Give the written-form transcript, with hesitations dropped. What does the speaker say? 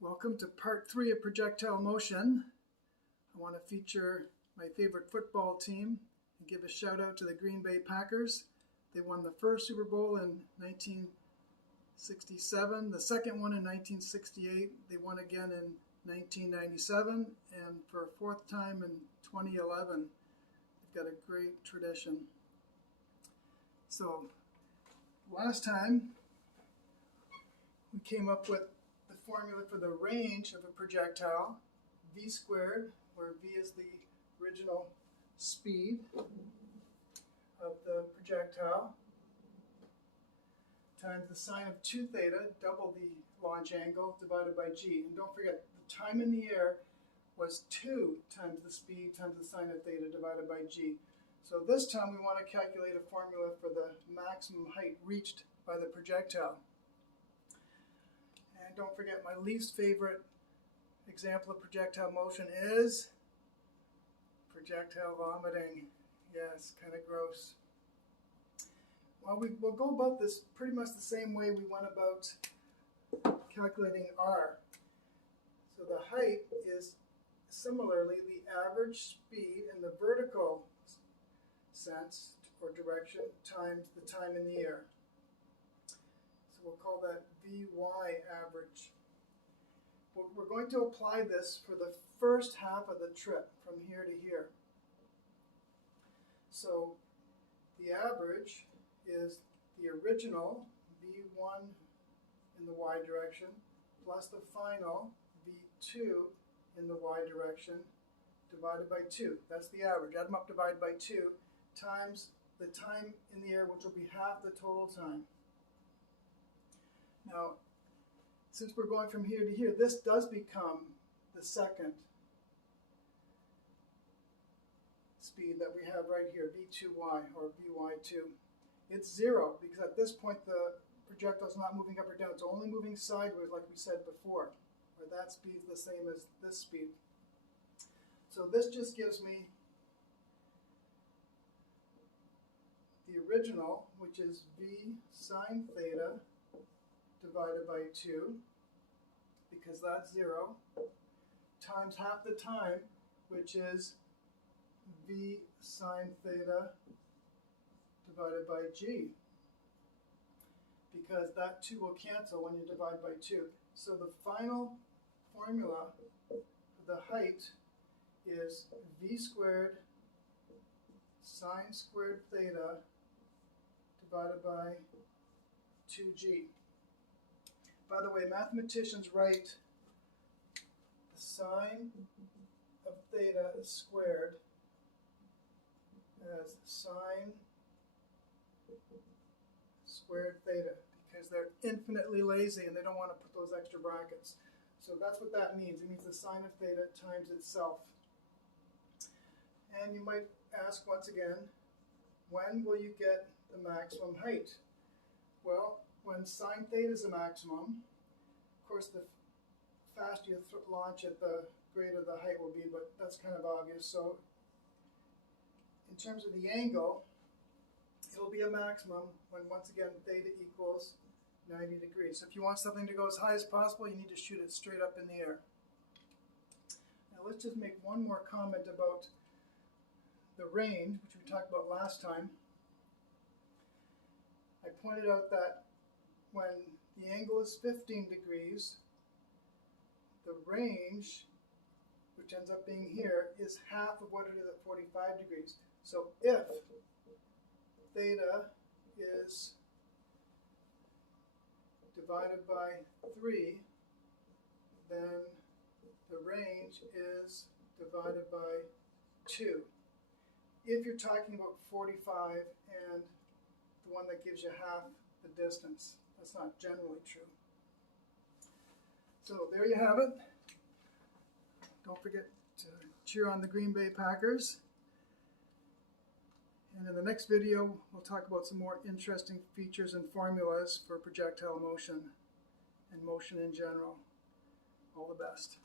Welcome to part 3 of projectile motion. I want to feature my favorite football team and give a shout out to the Green Bay Packers. They won the first Super Bowl in 1967, the second one in 1968. They won again in 1997, and for a fourth time in 2011. They've got a great tradition. So last time we came up with the formula for the range of a projectile, v squared, where v is the original speed of the projectile, times the sine of 2 theta, double the launch angle, divided by g. And don't forget, the time in the air was 2 times the speed times the sine of theta divided by g. So this time we want to calculate a formula for the maximum height reached by the projectile. And don't forget, my least favorite example of projectile motion is projectile vomiting. Yes, kind of gross. Well, we'll go about this pretty much the same way we went about calculating r. So the height is similarly the average speed in the vertical sense or direction times the time in the air. So we'll call that Vy average. We're going to apply this for the first half of the trip from here to here. So the average is the original V1 in the y direction plus the final V2 in the y direction divided by 2. That's the average. Add them up, divided by 2 times the time in the air, which will be half the total time. Now, since we're going from here to here, this does become the second speed that we have right here, v2y or vy2. It's 0 because at this point the projectile is not moving up or down. It's only moving sideways like we said before, where that speed is the same as this speed. So this just gives me the original, which is v sine theta divided by 2, because that's 0, times half the time, which is v sine theta divided by g, because that 2 will cancel when you divide by 2. So the final formula for the height is v squared sine squared theta divided by 2g. By the way, mathematicians write the sine of theta squared as sine squared theta because they're infinitely lazy and they don't want to put those extra brackets. So that's what that means. It means the sine of theta times itself. And you might ask once again, when will you get the maximum height? Well, when sine theta is the maximum, of course the faster you launch it, the greater the height will be, but that's kind of obvious. So in terms of the angle, it'll be a maximum when, once again, theta equals 90 degrees. So if you want something to go as high as possible, you need to shoot it straight up in the air. Now let's just make one more comment about the range, which we talked about last time. I pointed out that when the angle is 15 degrees, the range, which ends up being here, is half of what it is at 45 degrees. So if theta is divided by 3, then the range is divided by 2. If you're talking about 45 and the one that gives you half the distance. That's not generally true. So there you have it. Don't forget to cheer on the Green Bay Packers. And in the next video, we'll talk about some more interesting features and formulas for projectile motion and motion in general. All the best.